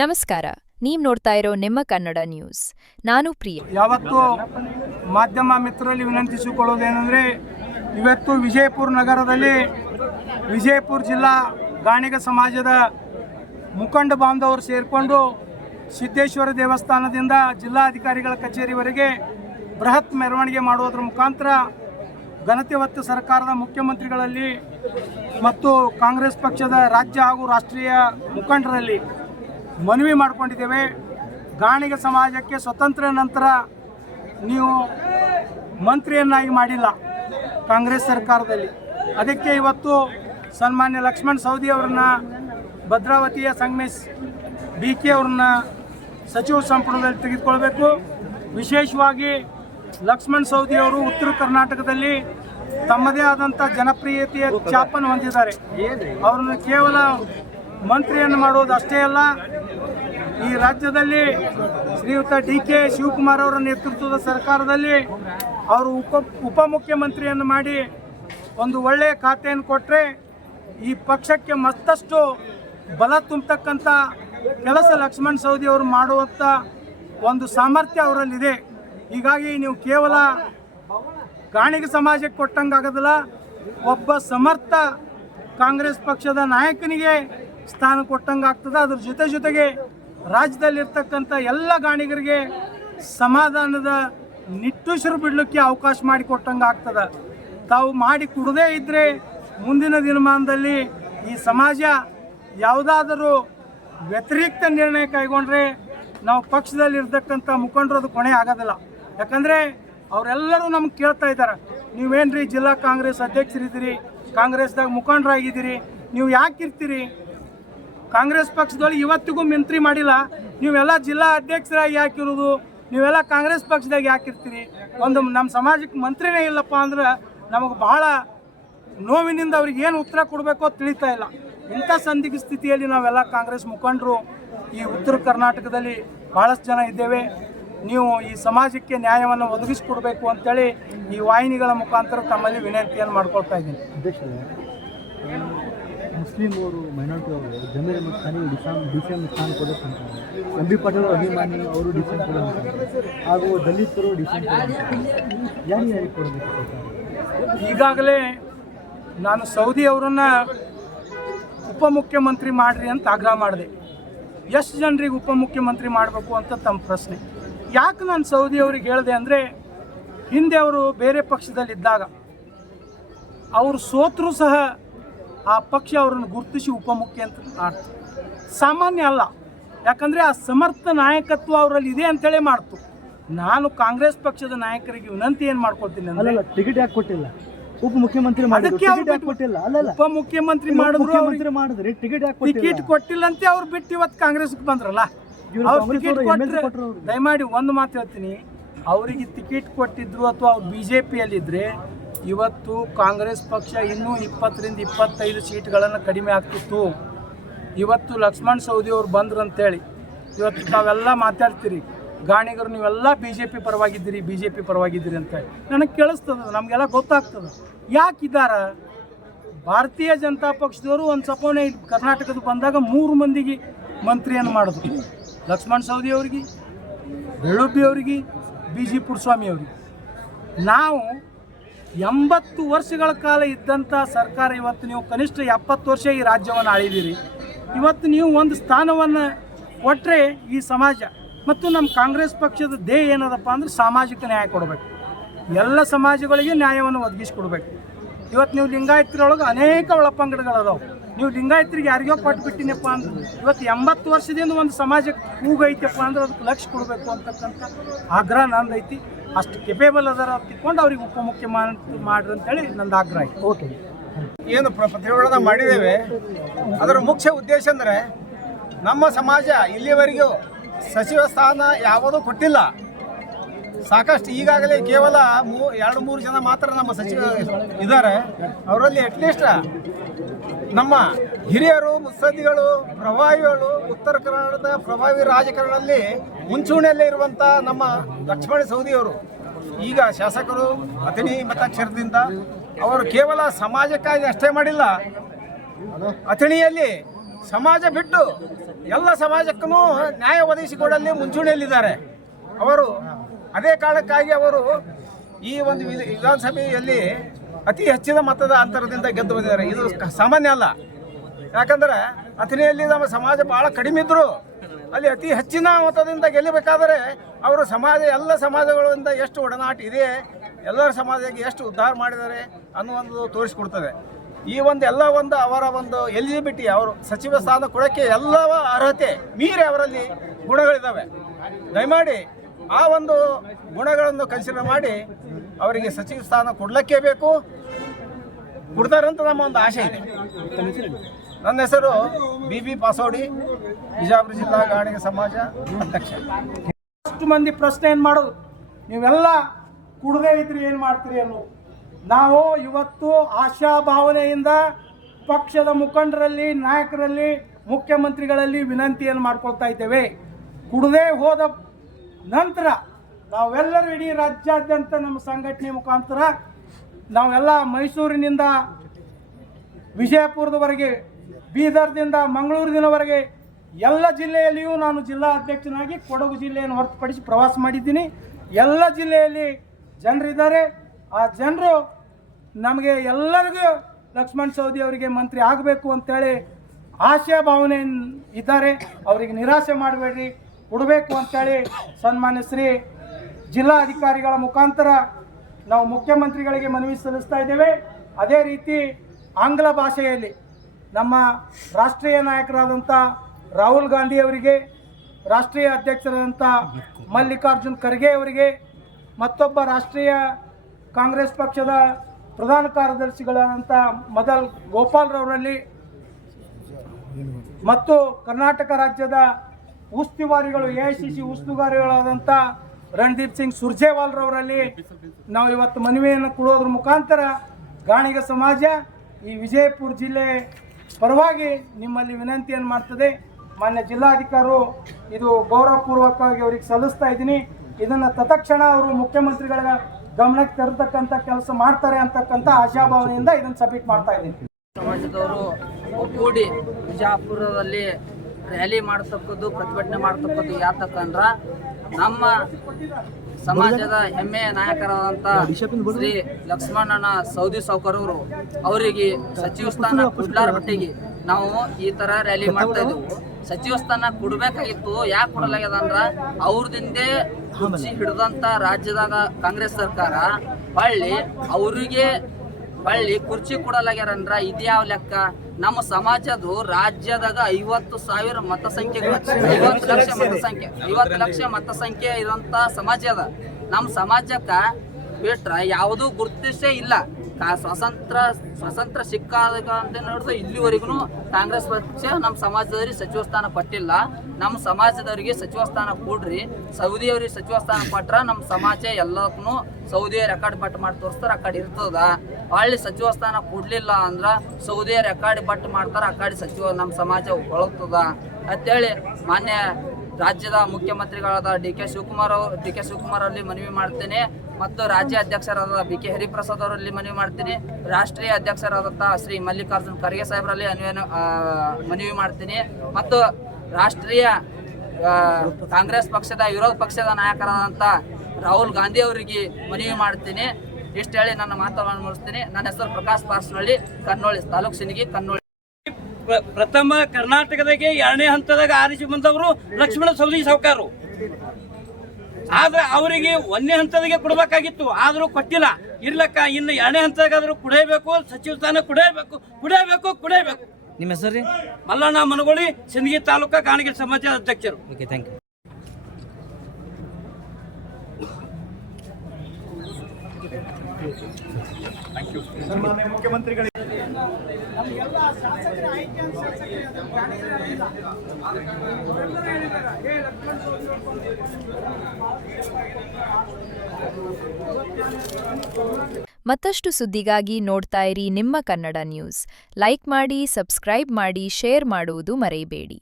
ನಮಸ್ಕಾರ, ನೀವು ನೋಡ್ತಾ ಇರೋ ನಿಮ್ಮ ಕನ್ನಡ ನ್ಯೂಸ್. ನಾನು ಪ್ರಿಯ. ಯಾವತ್ತು ಮಾಧ್ಯಮ ಮಿತ್ರರಲ್ಲಿ ವಿನಂತಿಸಿಕೊಳ್ಳುವುದೇನೆಂದರೆ, ಇವತ್ತು ವಿಜಯಪುರ ನಗರದಲ್ಲಿ ವಿಜಯಪುರ ಜಿಲ್ಲಾ ಗಾಣಿಗ ಸಮಾಜದ ಮುಖಂಡ ಬಾಂಧವರು ಸೇರಿಕೊಂಡು ಸಿದ್ದೇಶ್ವರ ದೇವಸ್ಥಾನದಿಂದ ಜಿಲ್ಲಾಧಿಕಾರಿಗಳ ಕಚೇರಿವರೆಗೆ ಬೃಹತ್ ಮೆರವಣಿಗೆ ಮಾಡುವುದರ ಮುಖಾಂತರ ಘನತೆ ಹೊತ್ತ ಸರ್ಕಾರದ ಮುಖ್ಯಮಂತ್ರಿಗಳಲ್ಲಿ ಮತ್ತು ಕಾಂಗ್ರೆಸ್ ಪಕ್ಷದ ರಾಜ್ಯ ಹಾಗೂ ರಾಷ್ಟ್ರೀಯ ಮುಖಂಡರಲ್ಲಿ ಮನವಿ ಮಾಡಿಕೊಂಡಿದ್ದೇವೆ. ಗಾಣಿಗ ಸಮಾಜಕ್ಕೆ ಸ್ವತಂತ್ರ ನಂತರ ನೀವು ಮಂತ್ರಿಯನ್ನಾಗಿ ಮಾಡಿಲ್ಲ ಕಾಂಗ್ರೆಸ್ ಸರ್ಕಾರದಲ್ಲಿ. ಅದಕ್ಕೆ ಇವತ್ತು ಸನ್ಮಾನ್ಯ ಲಕ್ಷ್ಮಣ್ ಸವದಿ ಅವರನ್ನ, ಭದ್ರಾವತಿಯ ಸಂಗಮೇಶ್ BK ಅವ್ರನ್ನ ಸಚಿವ ಸಂಪುಟದಲ್ಲಿ ತೆಗೆದುಕೊಳ್ಬೇಕು. ವಿಶೇಷವಾಗಿ ಲಕ್ಷ್ಮಣ್ ಸವದಿ ಅವರು ಉತ್ತರ ಕರ್ನಾಟಕದಲ್ಲಿ ತಮ್ಮದೇ ಆದಂಥ ಜನಪ್ರಿಯತೆಯ ಛಾಪನ್ನು ಹೊಂದಿದ್ದಾರೆ. ಅವರನ್ನು ಕೇವಲ ಮಂತ್ರಿಯನ್ನು ಮಾಡೋದು ಅಷ್ಟೇ ಅಲ್ಲ, ಈ ರಾಜ್ಯದಲ್ಲಿ ಶ್ರೀಯುತ DK ಶಿವಕುಮಾರ್ ಅವರ ನೇತೃತ್ವದ ಸರ್ಕಾರದಲ್ಲಿ ಅವರು ಉಪಮುಖ್ಯಮಂತ್ರಿಯನ್ನು ಮಾಡಿ ಒಂದು ಒಳ್ಳೆಯ ಖಾತೆಯನ್ನು ಕೊಟ್ಟರೆ ಈ ಪಕ್ಷಕ್ಕೆ ಮತ್ತಷ್ಟು ಬಲ ತುಂಬತಕ್ಕಂಥ ಕೆಲಸ ಲಕ್ಷ್ಮಣ್ ಸವದಿ ಅವರು ಮಾಡುವಂಥ ಒಂದು ಸಾಮರ್ಥ್ಯ ಅವರಲ್ಲಿದೆ. ಹೀಗಾಗಿ ನೀವು ಕೇವಲ ಗಾಣಿಗ ಸಮಾಜಕ್ಕೆ ಕೊಟ್ಟಂಗೆ ಆಗೋದಿಲ್ಲ, ಒಬ್ಬ ಸಮರ್ಥ ಕಾಂಗ್ರೆಸ್ ಪಕ್ಷದ ನಾಯಕನಿಗೆ ಸ್ಥಾನ ಕೊಟ್ಟಂಗೆ ಆಗ್ತದೆ. ಅದ್ರ ಜೊತೆಗೆ ರಾಜ್ಯದಲ್ಲಿರ್ತಕ್ಕಂಥ ಎಲ್ಲ ಗಾಣಿಗರಿಗೆ ಸಮಾಧಾನದ ನಿಟ್ಟುಸಿರು ಬಿಡಲಿಕ್ಕೆ ಅವಕಾಶ ಮಾಡಿಕೊಟ್ಟಂಗೆ ಆಗ್ತದೆ. ತಾವು ಮಾಡಿ ಕೊಡದೇ ಇದ್ದರೆ ಮುಂದಿನ ದಿನಮಾನದಲ್ಲಿ ಈ ಸಮಾಜ ಯಾವುದಾದರೂ ವ್ಯತಿರಿಕ್ತ ನಿರ್ಣಯ ಕೈಗೊಂಡ್ರೆ ನಾವು ಪಕ್ಷದಲ್ಲಿರ್ತಕ್ಕಂಥ ಮುಖಂಡರು ಅದು ಕೊನೆ ಆಗೋದಿಲ್ಲ. ಯಾಕಂದರೆ ಅವರೆಲ್ಲರೂ ನಮ್ಗೆ ಕೇಳ್ತಾ ಇದ್ದಾರೆ, ನೀವೇನ್ರಿ ಜಿಲ್ಲಾ ಕಾಂಗ್ರೆಸ್ ಅಧ್ಯಕ್ಷರಿದ್ದೀರಿ, ಕಾಂಗ್ರೆಸ್ದಾಗ ಮುಖಂಡರಾಗಿದ್ದೀರಿ, ನೀವು ಯಾಕಿರ್ತೀರಿ? ಕಾಂಗ್ರೆಸ್ ಪಕ್ಷದೊಳಗೆ ಇವತ್ತಿಗೂ ಮಂತ್ರಿ ಮಾಡಿಲ್ಲ, ನೀವೆಲ್ಲ ಜಿಲ್ಲಾ ಅಧ್ಯಕ್ಷರಾಗಿ ಯಾಕಿರೋದು? ನೀವೆಲ್ಲ ಕಾಂಗ್ರೆಸ್ ಪಕ್ಷದಾಗ ಯಾಕಿರ್ತೀರಿ? ಒಂದು ನಮ್ಮ ಸಮಾಜಕ್ಕೆ ಮಂತ್ರಿನೇ ಇಲ್ಲಪ್ಪ ಅಂದ್ರೆ ನಮಗೆ ಭಾಳ ನೋವಿನಿಂದ ಅವ್ರಿಗೆ ಏನು ಉತ್ತರ ಕೊಡಬೇಕೋ ತಿಳಿತಾ ಇಲ್ಲ. ಇಂಥ ಸಂದಿಗ್ಧ ಸ್ಥಿತಿಯಲ್ಲಿ ನಾವೆಲ್ಲ ಕಾಂಗ್ರೆಸ್ ಮುಖಂಡರು ಈ ಉತ್ತರ ಕರ್ನಾಟಕದಲ್ಲಿ ಭಾಳಷ್ಟು ಜನ ಇದ್ದೇವೆ. ನೀವು ಈ ಸಮಾಜಕ್ಕೆ ನ್ಯಾಯವನ್ನು ಒದಗಿಸಿಕೊಡ್ಬೇಕು ಅಂತೇಳಿ ಈ ವಾಹಿನಿಗಳ ಮುಖಾಂತರ ತಮ್ಮಲ್ಲಿ ವಿನಂತಿಯನ್ನು ಮಾಡ್ಕೊಳ್ತಾ ಇದ್ದೀನಿ. ಮುಸ್ಲಿಂ ಅವರು, ಮೈನಾರಿಟಿ ಅವರು ಜಮೀರ್ ಅಹಮದ್ ಖಾನಿಗೆ ಡಿಸಿಎಂ ಸ್ಥಾನ ಕೊಡೋದು, MB ಪಾಟೀಲ್ ಅಭಿಮಾನಿ ಅವರು ಡಿಸಿಎಂ ಕೊಡೋದು, ಹಾಗೂ ದಲಿತರು ಡಿಸಿಎಂ ಕೊಡೋದು, ಯಾರಿಗೆ ಕೊಡಬೇಕು ಸರ್ಕಾರ? ಈಗಾಗಲೇ ನಾನು ಸೌದಿ ಅವರನ್ನು ಉಪಮುಖ್ಯಮಂತ್ರಿ ಮಾಡಿರಿ ಅಂತ ಆಗ್ರಹ ಮಾಡಿದೆ. ಎಷ್ಟು ಜನರಿಗೆ ಉಪಮುಖ್ಯಮಂತ್ರಿ ಮಾಡಬೇಕು ಅಂತ ತಮ್ಮ ಪ್ರಶ್ನೆ. ಯಾಕೆ ನಾನು ಸೌದಿ ಅವ್ರಿಗೆ ಹೇಳಿದೆ ಅಂದರೆ, ಹಿಂದೆ ಅವರು ಬೇರೆ ಪಕ್ಷದಲ್ಲಿದ್ದಾಗ ಅವರು ಸೋತರೂ ಸಹ ಆ ಪಕ್ಷ ಅವರನ್ನು ಗುರುತಿಸಿ ಉಪಮುಖ್ಯಮಂತ್ರಿ ಮಾಡ್ತು. ಸಾಮಾನ್ಯ ಅಲ್ಲ, ಯಾಕಂದರೆ ಆ ಸಮರ್ಥ ನಾಯಕತ್ವ ಅವರಲ್ಲಿ ಇದೆ ಅಂತೇಳಿ ಮಾಡ್ತು. ನಾನು ಕಾಂಗ್ರೆಸ್ ಪಕ್ಷದ ನಾಯಕರಿಗೆ ವಿನಂತಿ ಏನು ಮಾಡ್ಕೊಳ್ತೀನಿ ಅಂದರೆ, ಟಿಕೆಟ್ ಯಾಕೆ ಕೊಟ್ಟಿಲ್ಲ? ಉಪಮುಖ್ಯಮಂತ್ರಿ ಕೊಟ್ಟಿಲ್ಲ, ಉಪಮುಖ್ಯಮಂತ್ರಿ ಮಾಡಿದ್ರು, ಟಿಕೆಟ್ ಕೊಟ್ಟಿಲ್ಲ ಅಂತ ಅವ್ರು ಬಿಟ್ಟು ಇವತ್ತು ಕಾಂಗ್ರೆಸ್ಗೆ ಬಂದ್ರಲ್ಲ. ಅವ್ರು ಟಿಕೆಟ್ ಕೊಟ್ಟರೆ, ದಯಮಾಡಿ ಒಂದು ಮಾತು ಹೇಳ್ತೀನಿ, ಅವರಿಗೆ ಟಿಕೆಟ್ ಕೊಟ್ಟಿದ್ರು ಅಥವಾ ಅವ್ರು BJPಯಲ್ಲಿದ್ದರೆ ಇವತ್ತು ಕಾಂಗ್ರೆಸ್ ಪಕ್ಷ ಇನ್ನೂ 20 ರಿಂದ 25 ಸೀಟ್ಗಳನ್ನು ಕಡಿಮೆ ಆಗ್ತಿತ್ತು. ಇವತ್ತು ಲಕ್ಷ್ಮಣ್ ಸವದಿ ಅವರು ಬಂದ್ರು ಅಂತೇಳಿ ಇವತ್ತು ತಾವೆಲ್ಲ ಮಾತಾಡ್ತೀರಿ, ಗಾಣಿಗರು ನೀವೆಲ್ಲ BJP ಪರವಾಗಿದ್ದೀರಿ ಅಂತೇಳಿ ನನಗೆ ಕೇಳಿಸ್ತದೆ, ನಮಗೆಲ್ಲ ಗೊತ್ತಾಗ್ತದೆ ಯಾಕಿದ್ದಾರೆ. ಭಾರತೀಯ ಜನತಾ ಪಕ್ಷದವರು ಒಂದು ಸಪೋನೆ ಕರ್ನಾಟಕದ ಬಂದಾಗ 3 ಮಂದಿಗೆ ಮಂತ್ರಿಯನ್ನು ಮಾಡಿದ್ರು, ಲಕ್ಷ್ಮಣ್ ಸವದಿ ಅವರಿಗೆ, ಬೆಳ್ಳುಬ್ಬಿ ಅವರಿಗೆ, BG ಪುರಸ್ವಾಮಿ ಅವರಿಗೆ. ನಾವು 80 ವರ್ಷಗಳ ಕಾಲ ಇದ್ದಂಥ ಸರ್ಕಾರ ಇವತ್ತು ನೀವು ಕನಿಷ್ಠ 70 ವರ್ಷ ಈ ರಾಜ್ಯವನ್ನು ಆಳಿದ್ದೀರಿ. ಇವತ್ತು ನೀವು ಒಂದು ಸ್ಥಾನವನ್ನು ಕೊಟ್ಟರೆ ಈ ಸಮಾಜ ಮತ್ತು ನಮ್ಮ ಕಾಂಗ್ರೆಸ್ ಪಕ್ಷದ ಧ್ಯೇಯ ಏನದಪ್ಪ ಅಂದ್ರೆ ಸಾಮಾಜಿಕ ನ್ಯಾಯ ಕೊಡಬೇಕು, ಎಲ್ಲ ಸಮಾಜಗಳಿಗೆ ನ್ಯಾಯವನ್ನು ಒದಗಿಸಿಕೊಡ್ಬೇಕು. ಇವತ್ತು ನೀವು ಲಿಂಗಾಯತರೊಳಗೆ ಅನೇಕ ಒಳಪಂಗಡಗಳದಾವೆ, ನೀವು ಲಿಂಗಾಯತರಿಗೆ ಯಾರಿಗೋ ಕೊಟ್ಟು ಬಿಟ್ಟಿನಪ್ಪ ಅಂದ್ರೆ ಇವತ್ತು 80 ವರ್ಷದಿಂದ ಒಂದು ಸಮಾಜಕ್ಕೆ ಕೂಗೈತಪ್ಪ ಅಂದ್ರೆ ಅದಕ್ಕೆ ಲಕ್ಷ್ಯ ಕೊಡಬೇಕು ಅಂತಕ್ಕಂಥ ಆಗ್ರಹ ನಂದೈತಿ. ಅಷ್ಟು ಕೆಪೇಬಲ್ ಅದರ ತಿಳ್ಕೊಂಡು ಅವ್ರಿಗೆ ಉಪಮುಖ್ಯಮಂತ್ರಿ ಮಾಡ್ರಿ ಅಂತೇಳಿ ನಂದು ಆಗ್ರಹ ಐತಿ. ಓಕೆ, ಏನು ಪ್ರತಿಭಟನೆ ಮಾಡಿದ್ದೇವೆ ಅದರ ಮುಖ್ಯ ಉದ್ದೇಶ ಅಂದರೆ, ನಮ್ಮ ಸಮಾಜ ಇಲ್ಲಿವರೆಗೂ ಸಚಿವ ಸ್ಥಾನ ಯಾವುದೂ ಕೊಟ್ಟಿಲ್ಲ. ಸಾಕಷ್ಟು ಈಗಾಗಲೇ ಕೇವಲ 2-3 ಜನ ಮಾತ್ರ ನಮ್ಮ ಸಚಿವ ಇದ್ದಾರೆ. ಅವರಲ್ಲಿ ಅಟ್ಲೀಸ್ಟ್ ನಮ್ಮ ಹಿರಿಯರು, ಮುತ್ಸದ್ದಿಗಳು, ಪ್ರಭಾವಿಗಳು, ಉತ್ತರ ಕನ್ನಡದ ಪ್ರಭಾವಿ ರಾಜಕಾರಣದಲ್ಲಿ ಮುಂಚೂಣಿಯಲ್ಲೇ ಇರುವಂಥ ನಮ್ಮ ಲಕ್ಷ್ಮಣ ಸವದಿಯವರು ಈಗ ಶಾಸಕರು ಅಥಣಿ ಮತಕ್ಷೇತ್ರದಿಂದ ಅವರು ಕೇವಲ ಸಮಾಜಕ್ಕಾಗಿ ಅಷ್ಟೇ ಮಾಡಿಲ್ಲ, ಅಥಣಿಯಲ್ಲಿ ಸಮಾಜ ಬಿಟ್ಟು ಎಲ್ಲ ಸಮಾಜಕ್ಕೂ ನ್ಯಾಯ ಒದಗಿಸಿಕೊಡಲ್ಲಿ ಮುಂಚೂಣಿಯಲ್ಲಿದ್ದಾರೆ ಅವರು. ಅದೇ ಕಾರಣಕ್ಕಾಗಿ ಅವರು ಈ ಒಂದು ವಿಧಾನಸಭೆಯಲ್ಲಿ ಅತಿ ಹೆಚ್ಚಿನ ಮತದ ಅಂತರದಿಂದ ಗೆದ್ದು ಬಂದಿದ್ದಾರೆ. ಇದು ಸಾಮಾನ್ಯ ಅಲ್ಲ. ಯಾಕಂದರೆ ಅಥಣಿಯಲ್ಲಿ ನಮ್ಮ ಸಮಾಜ ಭಾಳ ಕಡಿಮೆ ಇದ್ದರು, ಅಲ್ಲಿ ಅತಿ ಹೆಚ್ಚಿನ ಮತದಿಂದ ಗೆಲ್ಲಬೇಕಾದರೆ ಅವರು ಎಲ್ಲ ಸಮಾಜಗಳಿಂದ ಎಷ್ಟು ಒಡನಾಟ ಇದೆ, ಎಲ್ಲರ ಸಮಾಜಕ್ಕೆ ಎಷ್ಟು ಉದ್ಧಾರ ಮಾಡಿದ್ದಾರೆ ಅನ್ನುವಂಥದ್ದು ತೋರಿಸಿಕೊಡ್ತದೆ. ಈ ಅವರ ಒಂದು ಎಲಿಜಿಬಿಲಿಟಿ, ಅವರು ಸಚಿವ ಸ್ಥಾನ ಕೊಡೋಕ್ಕೆ ಎಲ್ಲವ ಅರ್ಹತೆ ಮೀರಿ ಅವರಲ್ಲಿ ಗುಣಗಳಿದ್ದಾವೆ. ದಯಮಾಡಿ ಆ ಒಂದು ಗುಣಗಳನ್ನು ಕನ್ಸಿಡರ್ ಮಾಡಿ ಅವರಿಗೆ ಸಚಿವ ಸ್ಥಾನ ಕೊಡಲಿಕ್ಕೇ ಬೇಕು, ಕೊಡ್ತಾರಂತ ನಮ್ಮ ಒಂದು ಆಶೆ ಇದೆ. ನನ್ನ ಹೆಸರು BB ಪಾಸೋಡಿ, ಬಿಜಾಪುರ ಜಿಲ್ಲಾ ಗಾಣಿಗ ಸಮಾಜ ಅಧ್ಯಕ್ಷ. ಅಷ್ಟು ಮಂದಿ ಪ್ರಶ್ನೆ ಏನು ಮಾಡೋದು, ನೀವೆಲ್ಲ ಕುಡದೇ ಇದ್ರಿ ಏನು ಮಾಡ್ತೀರಿ ಅನ್ನೋದು. ನಾವು ಇವತ್ತು ಆಶಾಭಾವನೆಯಿಂದ ಪಕ್ಷದ ಮುಖಂಡರಲ್ಲಿ, ನಾಯಕರಲ್ಲಿ, ಮುಖ್ಯಮಂತ್ರಿಗಳಲ್ಲಿ ವಿನಂತಿಯನ್ನು ಮಾಡ್ಕೊಳ್ತಾ ಇದ್ದೇವೆ. ಕುಡದೇ ಹೋದ ನಂತರ ನಾವೆಲ್ಲರೂ ಇಡೀ ರಾಜ್ಯಾದ್ಯಂತ ನಮ್ಮ ಸಂಘಟನೆ ಮುಖಾಂತರ ನಾವೆಲ್ಲ ಮೈಸೂರಿನಿಂದ ವಿಜಯಪುರದವರೆಗೆ, ಬೀದರ್ದಿಂದ ಮಂಗಳೂರಿನವರೆಗೆ ಎಲ್ಲ ಜಿಲ್ಲೆಯಲ್ಲಿಯೂ ನಾನು ಜಿಲ್ಲಾ ಅಧ್ಯಕ್ಷನಾಗಿ ಕೊಡಗು ಜಿಲ್ಲೆಯನ್ನು ಹೊರತುಪಡಿಸಿ ಪ್ರವಾಸ ಮಾಡಿದ್ದೀನಿ. ಎಲ್ಲ ಜಿಲ್ಲೆಯಲ್ಲಿ ಜನರಿದ್ದಾರೆ. ಆ ಜನರು ನಮಗೆ ಎಲ್ಲರಿಗೂ ಲಕ್ಷ್ಮಣ ಸವದಿ ಅವರಿಗೆ ಮಂತ್ರಿ ಆಗಬೇಕು ಅಂತೇಳಿ ಆಶಯ ಭಾವನೆ ಇದ್ದಾರೆ. ಅವರಿಗೆ ನಿರಾಸೆ ಮಾಡಬೇಡ್ರಿ, ಕೊಡಬೇಕು ಅಂತೇಳಿ ಸನ್ಮಾನ್ಯ ಶ್ರೀ ಜಿಲ್ಲಾಧಿಕಾರಿಗಳ ಮುಖಾಂತರ ನಾವು ಮುಖ್ಯಮಂತ್ರಿಗಳಿಗೆ ಮನವಿ ಸಲ್ಲಿಸ್ತಾ ಇದ್ದೇವೆ. ಅದೇ ರೀತಿ ಆಂಗ್ಲ ಭಾಷೆಯಲ್ಲಿ ನಮ್ಮ ರಾಷ್ಟ್ರೀಯ ನಾಯಕರಾದಂಥ ರಾಹುಲ್ ಗಾಂಧಿ ಅವರಿಗೆ, ರಾಷ್ಟ್ರೀಯ ಅಧ್ಯಕ್ಷರಾದಂಥ ಮಲ್ಲಿಕಾರ್ಜುನ್ ಖರ್ಗೆ ಅವರಿಗೆ, ಮತ್ತೊಬ್ಬ ರಾಷ್ಟ್ರೀಯ ಕಾಂಗ್ರೆಸ್ ಪಕ್ಷದ ಪ್ರಧಾನ ಕಾರ್ಯದರ್ಶಿಗಳಾದಂಥ ಮದಲ್ ಗೋಪಾಲ್ರವರಲ್ಲಿ ಮತ್ತು ಕರ್ನಾಟಕ ರಾಜ್ಯದ ಉಸ್ತುವಾರಿಗಳು AICC ಉಸ್ತುವಾರಿಗಳಾದಂಥ ರಣದೀಪ್ ಸಿಂಗ್ ಸುರ್ಜೇವಾಲ್ರವರಲ್ಲಿ ನಾವು ಇವತ್ತು ಮನವಿಯನ್ನು ಕೊಡೋದ್ರ ಮುಖಾಂತರ ಗಾಣಿಗ ಸಮಾಜ ಈ ವಿಜಯಪುರ ಜಿಲ್ಲೆ ಪರವಾಗಿ ನಿಮ್ಮಲ್ಲಿ ವಿನಂತಿಯನ್ನು ಮಾಡ್ತದೆ. ಮಾನ್ಯ ಜಿಲ್ಲಾಧಿಕಾರಿಗಳು ಇದು ಗೌರವಪೂರ್ವಕವಾಗಿ ಅವರಿಗೆ ಸಲ್ಲಿಸ್ತಾ ಇದ್ದೀನಿ. ಇದನ್ನು ತತ್ಕ್ಷಣ ಅವರು ಮುಖ್ಯಮಂತ್ರಿಗಳ ಗಮನಕ್ಕೆ ತರತಕ್ಕಂಥ ಕೆಲಸ ಮಾಡ್ತಾರೆ ಅಂತಕ್ಕಂಥ ಆಶಾಭಾವನೆಯಿಂದ ಇದನ್ನು ಸಬ್ಮಿಟ್ ಮಾಡ್ತಾ ಇದ್ದೀನಿ. ಸಮಾಜದವರು ಒಗ್ಗೂಡಿ ಬಿಜಾಪುರದಲ್ಲಿ ರ್ಯಾಲಿ ಮಾಡತಕ್ಕದ್ದು, ಪ್ರತಿಭಟನೆ ಮಾಡತಕ್ಕದ್ದು ಯಾತಕ್ಕಂದ್ರ ನಮ್ಮ ಸಮಾಜದ ಹೆಮ್ಮೆಯ ನಾಯಕರಾದಂಥ ಶ್ರೀ ಲಕ್ಷ್ಮಣನ ಸವದಿ ಸಾವ್ಕಾರವರು ಅವರಿಗೆ ಸಚಿವ ಸ್ಥಾನ ಕೊಡ್ಲಾರ ಮಟ್ಟಿಗೆ ನಾವು ಈ ಥರ ರ್ಯಾಲಿ ಮಾಡ್ತಾ ಇದ್ದೆವು. ಸಚಿವ ಸ್ಥಾನ ಕೊಡಬೇಕಾಗಿತ್ತು. ಯಾಕೆ ಕೊಡಲಾಗ್ಯದ ಅಂದ್ರೆ ಅವ್ರದಿಂದೇ ಕುರ್ಚಿ ಹಿಡಿದಂಥ ರಾಜ್ಯದಾಗ ಕಾಂಗ್ರೆಸ್ ಸರ್ಕಾರ ಅವರಿಗೆ ಕುರ್ಚಿ ಕೊಡಲಾಗ್ಯಾರಂದ್ರ ಇದ್ಯಾವ ಲೆಕ್ಕ? ನಮ್ಮ ಸಮಾಜದ ರಾಜ್ಯದಾಗ 50,000 ಮತಸಂಖ್ಯೆ, 50 ಲಕ್ಷ ಮತಸಂಖ್ಯೆ ಇರೋಂಥ ಸಮಾಜ ಅದ. ನಮ್ಮ ಸಮಾಜಕ್ಕೆ ಬಿಟ್ರ ಯಾವುದೂ ಗುರುತಿಸೇ ಇಲ್ಲ. ಸ್ವಾತಂತ್ರ್ಯ ಸಿಕ್ಕಾದಾಗ ಅಂತ ನೋಡಿದ್ರೆ ಇಲ್ಲಿವರೆಗೂ ಕಾಂಗ್ರೆಸ್ ಪಕ್ಷ ನಮ್ಮ ಸಮಾಜದವ್ರಿಗೆ ಸಚಿವ ಸ್ಥಾನ ಕೊಟ್ಟಿಲ್ಲ. ನಮ್ಮ ಸಮಾಜದವರಿಗೆ ಸಚಿವ ಸ್ಥಾನ ಕೊಡ್ರಿ, ಸೌದಿಯವ್ರಿಗೆ ಸಚಿವ ಸ್ಥಾನ ಕೊಟ್ರ ನಮ್ಮ ಸಮಾಜ ಎಲ್ಲಕ್ಕೂ ಸೌದಿಯವ್ರು ರೆಕಾರ್ಡ್ ಬಟ್ ಮಾಡಿ ತೋರಿಸ್ತಾರೆ, ಆ ಕಡೆ ಇರ್ತದ. ಅಲ್ಲಿ ಸಚಿವ ಸ್ಥಾನ ಕೊಡಲಿಲ್ಲ ಅಂದ್ರೆ ಸೌದಿಯವ್ರು ರೆಕಾರ್ಡ್ ಬಟ್ ಮಾಡ್ತಾರೆ, ಆ ಕಡೆ ಸಚಿವ ನಮ್ಮ ಸಮಾಜ ಹೊಳಗ್ತದ ಅಂತೇಳಿ ಮಾನ್ಯ ರಾಜ್ಯದ ಮುಖ್ಯಮಂತ್ರಿಗಳಾದ ಡಿ ಕೆ ಶಿವಕುಮಾರ್ ಅಲ್ಲಿ ಮನವಿ ಮಾಡ್ತೇನೆ. ಮತ್ತು ರಾಜ್ಯ ಅಧ್ಯಕ್ಷರಾದ BK ಹರಿಪ್ರಸಾದ್ ಅವರಲ್ಲಿ ಮನವಿ ಮಾಡ್ತೀನಿ. ರಾಷ್ಟ್ರೀಯ ಅಧ್ಯಕ್ಷರಾದಂಥ ಶ್ರೀ ಮಲ್ಲಿಕಾರ್ಜುನ್ ಖರ್ಗೆ ಸಾಹೇಬರಲ್ಲಿ ಮನವಿ ಮಾಡ್ತೀನಿ. ಮತ್ತು ರಾಷ್ಟ್ರೀಯ ಕಾಂಗ್ರೆಸ್ ಪಕ್ಷದ ವಿರೋಧ ಪಕ್ಷದ ನಾಯಕರಾದಂಥ ರಾಹುಲ್ ಗಾಂಧಿ ಅವರಿಗೆ ಮನವಿ ಮಾಡ್ತೀನಿ. ಇಷ್ಟು ಹೇಳಿ ನನ್ನ ಮಾತನ್ನು ಮುಗಿಸ್ತೀನಿ. ನನ್ನ ಹೆಸರು ಪ್ರಕಾಶ್ ಪಾರ್ಸ್ನಳ್ಳಿ, ಕನ್ನೋಳಿ ತಾಲೂಕು ಸಿನಿಗಿ, ಕನ್ನೋಳಿ. ಪ್ರಥಮ ಕರ್ನಾಟಕದಾಗೆ 2ನೇ ಹಂತದಾಗ ಆರಿಸಿ ಬಂದವರು ಲಕ್ಷ್ಮಣ ಸವದಿ ಸಾವ್ಕಾರರು. ಆದ್ರೆ ಅವರಿಗೆ 1ನೇ ಹಂತದಾಗೆ ಕೊಡಬೇಕಾಗಿತ್ತು, ಆದರೂ ಕೊಟ್ಟಿಲ್ಲ. ಇರ್ಲಕ್ಕ ಇನ್ನು 2ನೇ ಹಂತದಾಗಾದ್ರೂ ಕುಡಿಯಬೇಕು, ಸಚಿವ ಸ್ಥಾನ ಕುಡಿಯಬೇಕು. ನಿಮ್ಮ ಹೆಸರು ರೀ? ಮಲ್ಲಣ್ಣ ಮನಗೋಳಿ, ಸಿಂದಗಿ ತಾಲೂಕಾ ಗಾಣಿಗ ಸಮಾಜ ಅಧ್ಯಕ್ಷರು. Okay, thank you. ಮುಖ್ಯಮಂತ್ರಿಗಳು ಮತ್ತಷ್ಟು ಸುದ್ದಿಗಾಗಿ ನೋಡ್ತಾ ಇರಿ ನಿಮ್ಮ ಕನ್ನಡ ನ್ಯೂಸ್. ಲೈಕ್ ಮಾಡಿ, ಸಬ್ಸ್ಕ್ರೈಬ್ ಮಾಡಿ, ಶೇರ್ ಮಾಡುವುದು ಮರೆಯಬೇಡಿ.